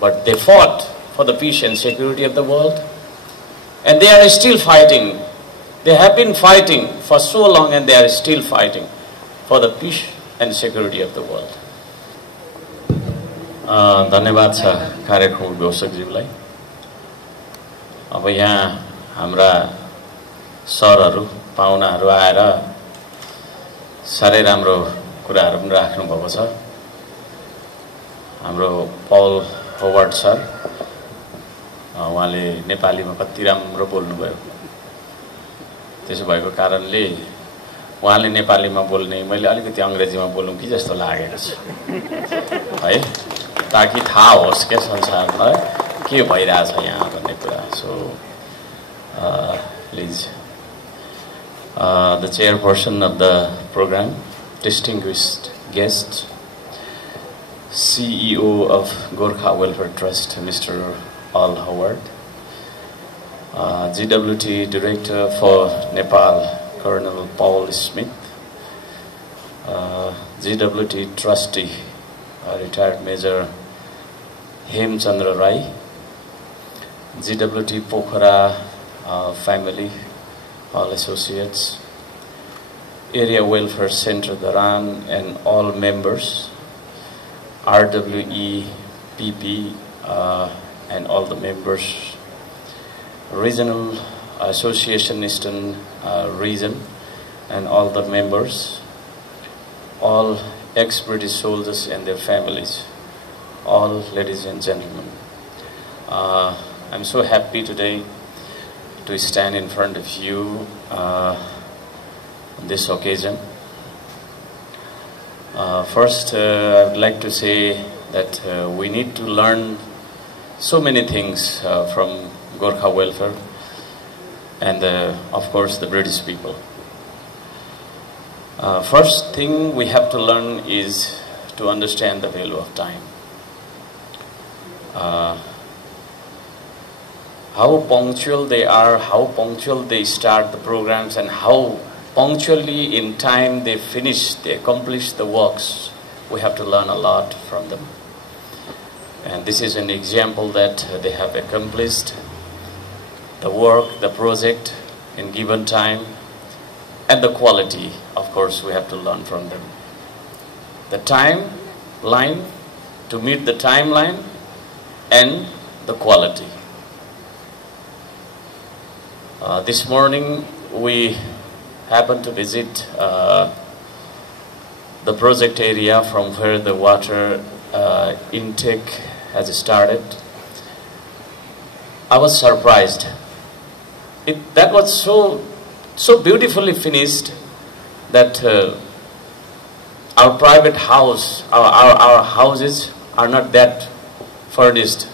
but they fought for the peace and security of the world. And they are still fighting. They have been fighting for so long, and they are still fighting for the peace and security of the world. धन्यवाद छ कार्यक्रम व्यवस्थकज्यूलाई। अब यहाँ हाम्रा सरहरू पाहुनाहरू आएर साह्रै राम्रो कुराहरू पनि राख्नु भएको छ। हाम्रो पल होवर्ड सर, उहाँले नेपालीमा कति राम्रो बोल्नुभयो। त्यसो भएको कारणले उहाँले नेपालीमा बोल्ने मैले अलिकति अङ्ग्रेजीमा बोलौँ कि जस्तो लागेको छ है, ताकि थाहा होस् के संसारमा के भइरहेछ यहाँ भन्ने कुरा। So please the chairperson of the program, distinguished guest, CEO of Gurkha Welfare Trust, Mr. Al Howard, GWT Director for Nepal, Colonel Paul Smith, GWT Trustee, Retired Major Hem Chandra Rai, GWT Pokhara family, all associates, Area Welfare Center Dharan and all members, RWE, PP and all the members, Regional Association Eastern Region and all the members, all ex-British soldiers and their families, all ladies and gentlemen. I'm so happy today to stand in front of you on this occasion. First, I would like to say that we need to learn so many things from Gurkha welfare and of course the British people. First thing we have to learn is to understand the value of time. How punctual they are, how punctual they start the programs, and how punctually in time they finish, they accomplish the works. We have to learn a lot from them. And this is an example that they have accomplished the work, the project in given time, and the quality, of course, we have to learn from them. The timeline, to meet the timeline, and the quality. This morning we happened to visit the project area from where the water intake has started. I was surprised. That was so beautifully finished that our private house, our houses are not that furnished.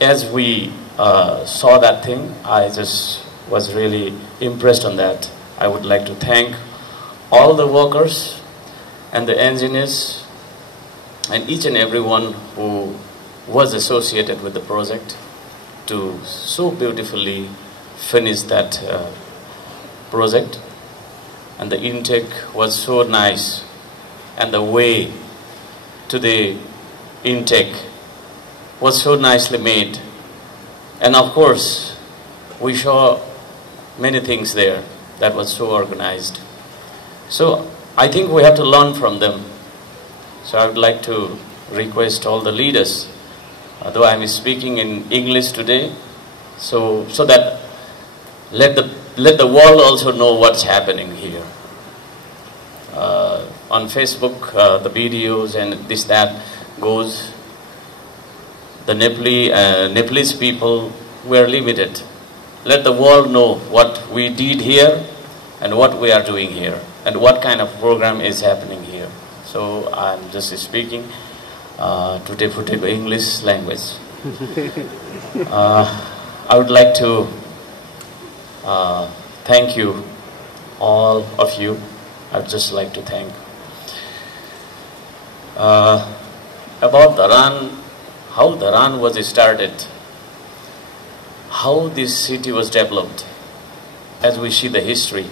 As we saw that thing, I just was really impressed on that. I would like to thank all the workers and the engineers and each and everyone who was associated with the project to so beautifully finish that project. And the intake was so nice, and the way to the intake was so nicely made. And of course, we saw many things there that was so organized. So I think we have to learn from them. So I would like to request all the leaders, though I am speaking in English today, so that let the world also know what's happening here. On Facebook, the videos and this that goes. The Nepalese people were limited. Let the world know what we did here and what we are doing here and what kind of program is happening here. So I'm just speaking to English language. I would like to thank you, all of you. I'd just like to thank. About Dharan, how Dharan was started, how this city was developed, as we see the history.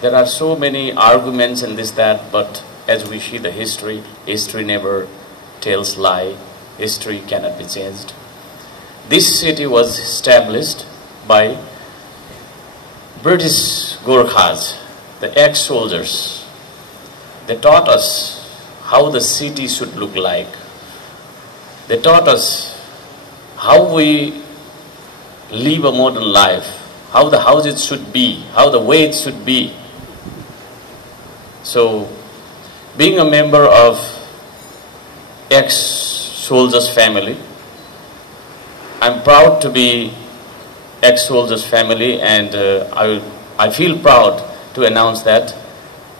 There are so many arguments and this, that, but as we see the history, history never tells lie, history cannot be changed. This city was established by British Gurkhas, the ex-soldiers. They taught us how the city should look like. They taught us how we live a modern life, how the houses should be, how the way it should be. So, being a member of ex-soldiers family, I'm proud to be ex-soldiers family, and I feel proud to announce that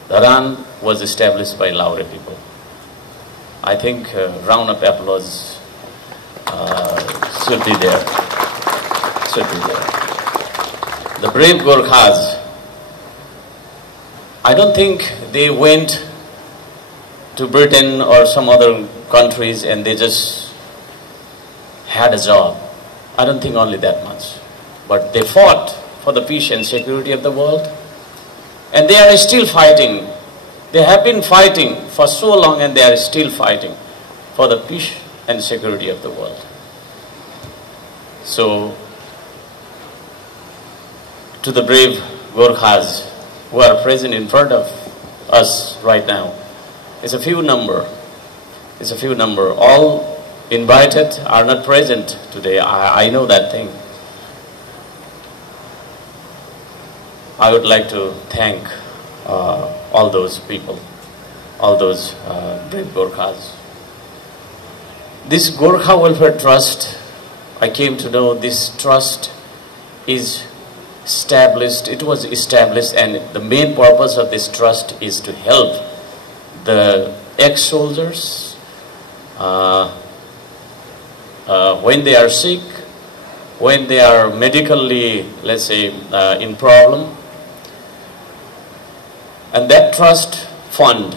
Dharan was established by Laure people. I think round of applause should be there. Should be there. The brave Gurkhas, I don't think they went to Britain or some other countries and they just had a job. I don't think only that much. But they fought for the peace and security of the world. And they are still fighting. They have been fighting for so long, and they are still fighting for the peace and security of the world. So, to the brave Gurkhas who are present in front of us right now, it's a few number. It's a few number. All invited are not present today. I know that thing. I would like to thank all those people, all those brave Gurkhas. This Gurkha Welfare Trust, I came to know this trust is established, it was established, and the main purpose of this trust is to help the ex-soldiers when they are sick, when they are medically, let's say, in problem. And that trust fund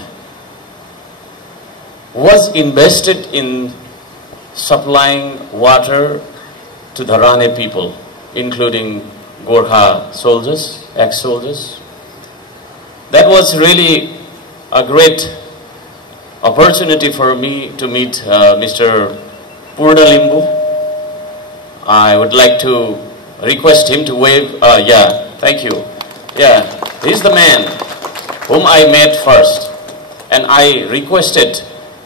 was invested in supplying water to the Rane people, including Gurkha soldiers, ex-soldiers. That was really a great opportunity for me to meet Mr. Purna Limbu. I would like to request him to wave. Yeah, thank you. Yeah, he's the man whom I met first, and I requested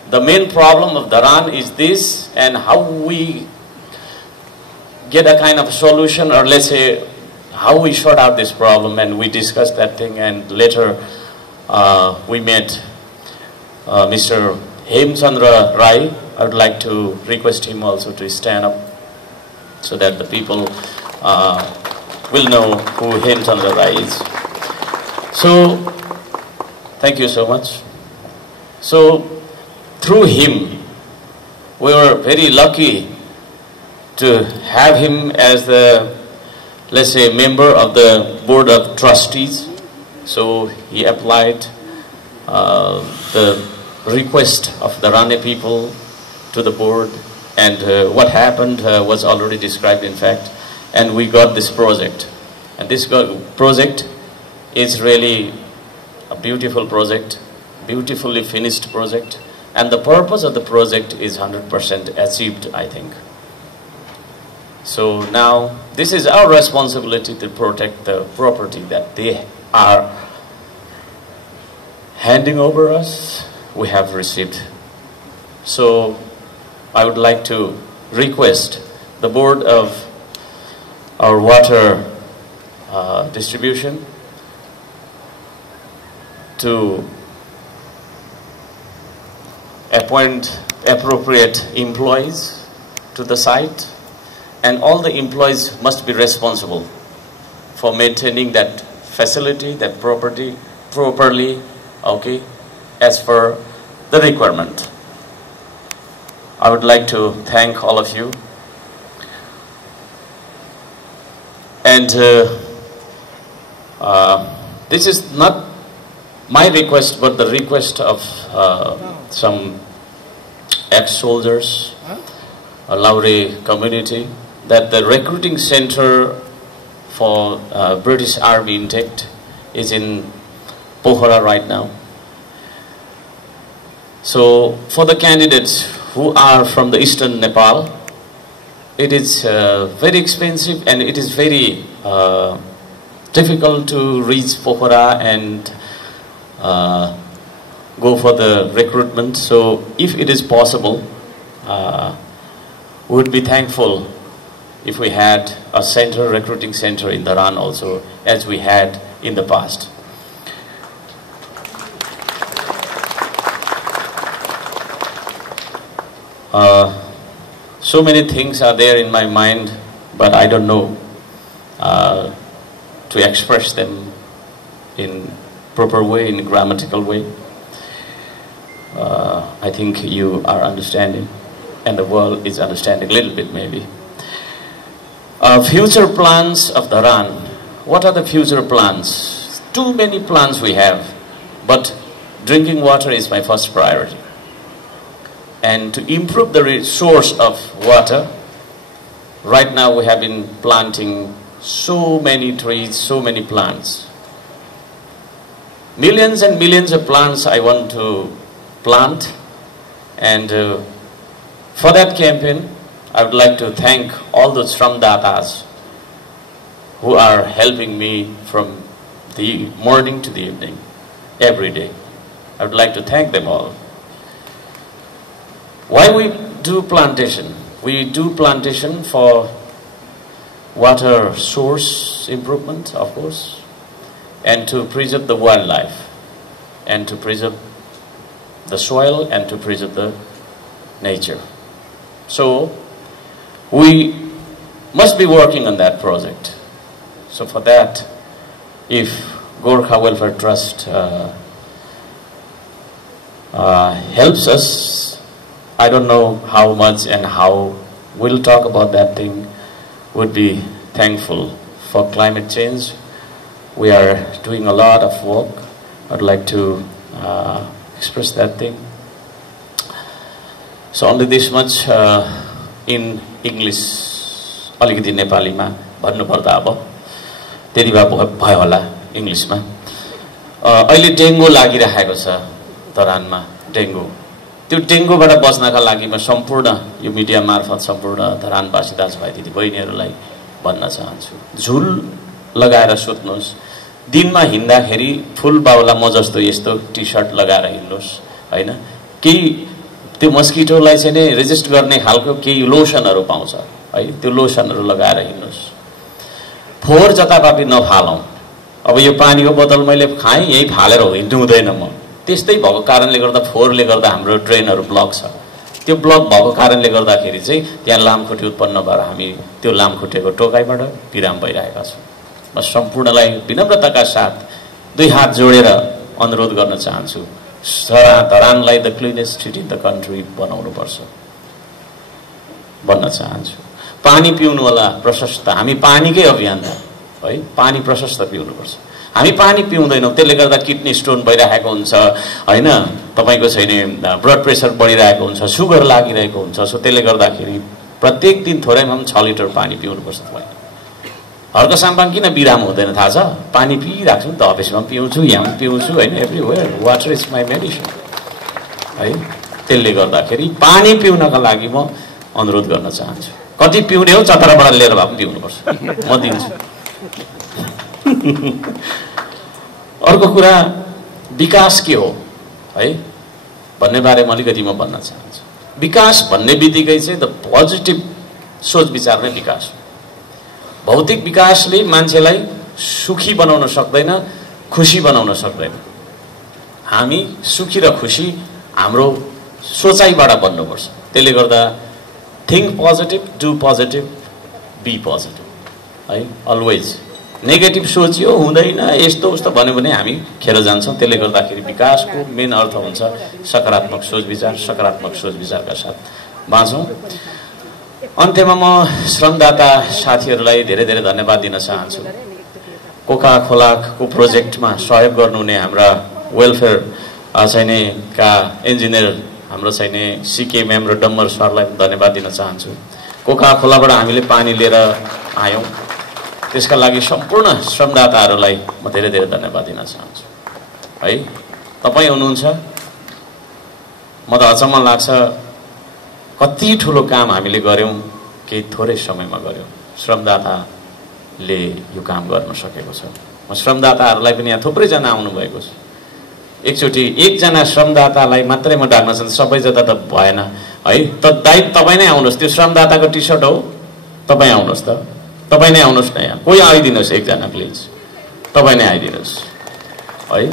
the main problem of Dharan is this, and how we get a kind of solution, or let's say how we sort out this problem, and we discussed that thing, and later we met Mr. Hemchandra Rai. I would like to request him also to stand up so that the people will know who Hemchandra Rai is. So, thank you so much. So, through him, we were very lucky to have him as the, let's say, member of the Board of Trustees. So he applied the request of the Rane people to the board, and what happened was already described, in fact, and we got this project. And this project is really a beautiful project, beautifully finished project, and the purpose of the project is 100% achieved, I think. So now, this is our responsibility to protect the property that they are handing over us, we have received. So, I would like to request the board of our water distribution to appoint appropriate employees to the site, and all the employees must be responsible for maintaining that facility, that property properly, okay, as per the requirement. I would like to thank all of you. And this is not my request, but the request of some ex-soldiers, a Laure community, that the recruiting center for British Army intake is in Pohara right now. So for the candidates who are from the eastern Nepal, it is very expensive and it is very difficult to reach Pokhara and go for the recruitment. So if it is possible, we would be thankful if we had a center, recruiting center in Dharan also, as we had in the past. So many things are there in my mind, but I don't know to express them in proper way, in grammatical way. I think you are understanding, and the world is understanding a little bit maybe. Future plans of Dharan. What are the future plans? Too many plans we have, but drinking water is my first priority. And to improve the source of water, right now we have been planting so many trees, so many plants. Millions and millions of plants I want to plant, and for that campaign I would like to thank all those Shramdatas who are helping me from the morning to the evening, every day. I would like to thank them all. Why we do plantation? We do plantation for water source improvement, of course, and to preserve the wildlife, and to preserve the soil, and to preserve the nature. So we must be working on that project. So for that, if Gurkha Welfare Trust helps us, I don't know how much and how we'll talk about that thing, would be thankful. For climate change, we are doing a lot of work. I'd like to express that thing. So only this much in English. अलिकति नेपालीमा भन्नुपर्दा अब त्यति भए भयो होला इङ्ग्लिसमा। अहिले डेङ्गु लागिरहेको छ धरानमा, डेङ्गु। त्यो डेङ्गुबाट बच्नका लागि म सम्पूर्ण यो मिडिया मार्फत सम्पूर्ण धरानवासी दाजुभाइ दिदीबहिनीहरूलाई भन्न चाहन्छु, झुल लगाएर सुत्नुहोस्। दिनमा हिँड्दाखेरि फुल बाउला म जस्तो यस्तो टी सर्ट लगाएर हिँड्नुहोस्, हैन? केही त्यो मस्किटोलाई चाहिँ नि रेजिस्ट गर्ने खालको केही लोसनहरू पाउँछ है, त्यो लोसनहरू लगाएर हिँड्नुहोस्। फोहोर जतापापी नफालौँ। अब यो पानीको बोतल मैले खाएँ, यही फालेर हिँड्नु हुँदैन म। त्यस्तै भएको कारणले गर्दा फोहोरले गर्दा हाम्रो ड्रेनहरू ब्लक छ। त्यो ब्लक भएको कारणले गर्दाखेरि चाहिँ त्यहाँ लामखुट्टे उत्पन्न भएर हामी त्यो लामखुट्टेको टोकाइबाट बिराम भइरहेका छौँ। म सम्पूर्णलाई विनम्रताका साथ दुई हात जोडेर अनुरोध गर्न चाहन्छु, धरानलाई the cleanest city in the country बनाउनुपर्छ भन्न चाहन्छु। पानी पिउनु होला प्रशस्त, हामी पानीकै अभियान है, पानी प्रशस्त पिउनुपर्छ। हामी पानी पिउँदैनौँ, त्यसले गर्दा किडनी स्टोन भइरहेको हुन्छ हैन, तपाईको छैन ब्लड प्रेसर बढिरहेको हुन्छ, सुगर लागिरहेको हुन्छ। सो त्यसले गर्दाखेरि प्रत्येक दिन थोरैमा पनि 6 लिटर पानी पिउनुपर्छ। तपाईँ हर्क साम्पाङ किन बिराम हुँदैन थाहा छ? पानी पिइराख्छु नि त, अफिसमा पिउँछु, यहाँ पनि पिउँछु हैन, everywhere water is my medicine है। त्यसले गर्दाखेरि पानी पिउनका लागि म अनुरोध गर्न चाहन्छु। कति पिउने हो चतराबाट लिएर भए पनि पिउनुपर्छ, म दिन्छु। अर्को कुरा विकास के हो है भन्ने बारेमा अलिकति म भन्न चाहन्छु। विकास भन्ने बित्तिकै चाहिँ द पोजिटिभ सोच विचार नै विकास हो। भौतिक विकासले मान्छेलाई सुखी बनाउन सक्दैन, खुसी बनाउन सक्दैन। हामी सुखी र खुसी हाम्रो सोचाइबाट बन्नुपर्छ। त्यसले गर्दा think positive, do positive, be positive है। अलवेज नेगेटिभ सोचियो हुँदैन यस्तो उस्तो भन्यो भने हामी खेर जान्छौँ। त्यसले गर्दाखेरि विकासको मेन अर्थ हुन्छ सकारात्मक सोच विचार, सकारात्मक सोच विचारका साथ बाँचौँ। अन्त्यमा म श्रमदाता साथीहरूलाई धेरै धेरै धन्यवाद दिन चाहन्छु। कोका खोलाको प्रोजेक्टमा सहयोग गर्नुहुने हाम्रा वेलफेयर चाहिने का इन्जिनियर हाम्रो चाहिने सिके म्याम र डम्बर सरलाई धन्यवाद दिन चाहन्छु। कोका खोलाबाट हामीले पानी लिएर आयौँ, त्यसका लागि सम्पूर्ण श्रमदाताहरूलाई म धेरै धेरै धन्यवाद दिन चाहन्छु है। तपाईँ हुनुहुन्छ म त अचम्म लाग्छ कति ठुलो काम हामीले गर्यौं केही थोरै समयमा गर्यौं श्रमदाताले यो काम गर्न सकेको छ म श्रमदाताहरूलाई पनि यहाँ थुप्रै जना आउनु भएको छ एकचोटी एकजना श्रमदातालाई मात्रै म डाक्न चाहन्छु सबै जता त भएन है त दाइ तपाई नै आउनुस् त्यो श्रमदाताको टी-शर्ट हो तपाई आउनुस् त तपाई नै आउनुस् न यहाँ कोही आइदिनुस् एकजना प्लिज तपाई नै आइदिनुस् है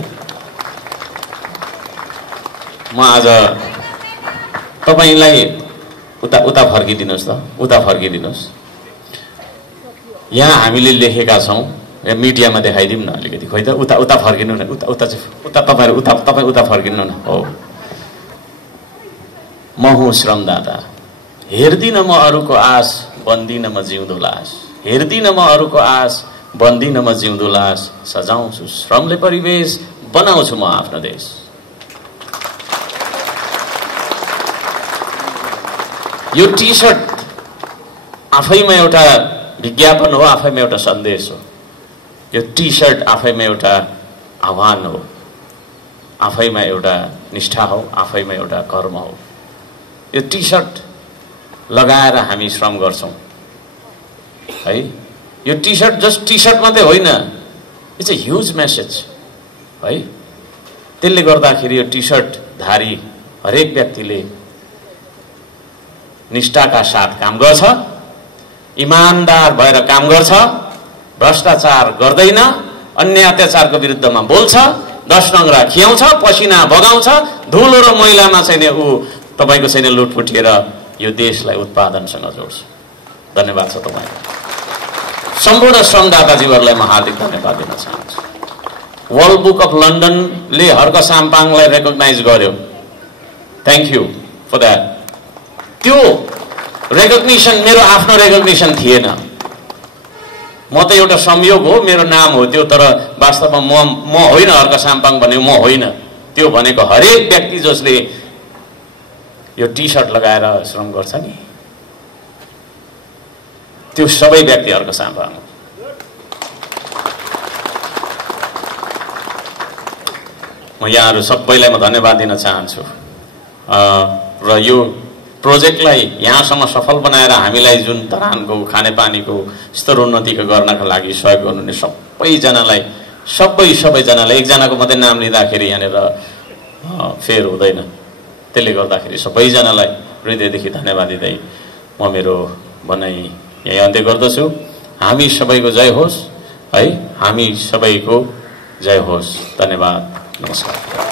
म आज तपाईलाई उता फर्किदिनुस् त उता फर्किदिनुस् यहाँ हामीले लेखेका छौं या मिडियामा देखाइदिउँ न अलिकति खोइ त उता फर्किनु न उता तपाईहरु तपाई उता फर्किनु न हो म हुँ श्रमदाता हेर्दिन म अरूको आश बन्दिन म जिउँदो लास हेर्दिन म अरूको आश बन्दिन म जिउँदो लास सजाउँछु श्रमले परिवेश बनाउँछु म आफ्नो देश यो टी-शर्ट आफैमा एउटा विज्ञापन हो आफैमा एउटा सन्देश हो यो टी-शर्ट आफैमा एउटा आह्वान हो आफैमा एउटा निष्ठा हो आफैमा एउटा कर्म हो यो टी-शर्ट लगाएर हामी श्रम गर्छौं है यो टी-शर्ट जस्ट टी-शर्ट मात्रै होइन इट्स अ ह्युज मेसेज है त्यसले गर्दाखेरि यो टी-शर्ट धारी हरेक व्यक्तिले निष्ठाका साथ काम गर्छ इमानदार भएर काम गर्छ भ्रष्टाचार गर्दैन अन्य अत्याचारको विरुद्धमा बोल्छ 10 नङ्ग्रा खियाउँछ पसिना बगाउँछ धुलो र मैलामा चाहिँ उ तपाईको चाहिँ लुटपुटिएर यो देशलाई उत्पादनसँग जोड्छ धन्यवाद छ तपाईलाई सम्पूर्ण श्रमदाताजीहरुलाई म हार्दिक धन्यवाद दिन चाहन्छु वर्ल्ड बुक अफ लन्डनले हर्क साम्पाङलाई रेकग्नाइज गर्यो थ्यांक यू फर दैट त्यो रेकग्निसन मेरो आफ्नो रेकग्निसन थिएन म त एउटा संयोग हो मेरो नाम हो त्यो तर वास्तवमा म होइन हर्क साम्पाङ भनेको म होइन त्यो भनेको हरेक व्यक्ति जसले यो टी-शर्ट लगाएर श्रम गर्छ नि त्यो सबै व्यक्ति हर्क साम्पाङ हो म यहाँहरु सबैलाई म धन्यवाद दिन चाहन्छु र यो प्रोजेक्टलाई यहाँसम्म सफल बनाएर हामीलाई जुन धरानको खानेपानीको स्तरोन्नतिको गर्नका लागि सहयोग गर्नुहुने सबैजनालाई सबैजनालाई एकजनाको मात्रै नाम लिँदाखेरि यहाँनिर फेर हुँदैन त्यसले गर्दाखेरि सबैजनालाई हृदयदेखि धन्यवाद दिँदै म मेरो भनाइ यही अन्त्य गर्दछु हामी सबैको जय होस् है हामी सबैको जय होस् धन्यवाद नमस्कार